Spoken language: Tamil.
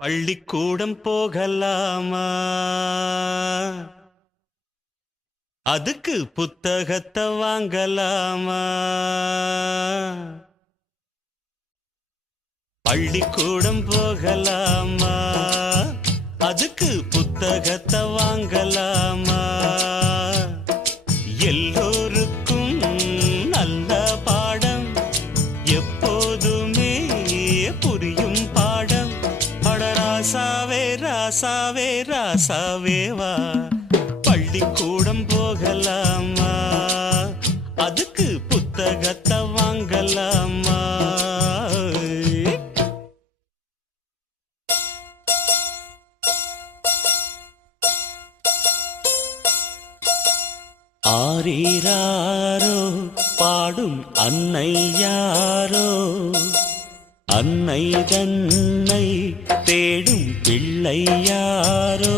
பள்ளிக்கூடம் போகலாமா? அதுக்கு புத்தகத்தை வாங்கலாமா? பள்ளிக்கூடம் போகலாமா? அதுக்கு புத்தகத்தை வாங்கலாமா? எல்லோருக்கும் நல்ல பாடம், எப்போதுமே புரியும் பாடம். அட ராசாவே ராசாவே ராசாவே வா, பள்ளிக்கூடம் போகலாமா? அதுக்கு புத்தகத்தை வாங்கலாமா? ஆரீராரோ பாடும் அன்னை யாரோ, அன்னை தன்னை தேடும் பிள்ளை யாரோ.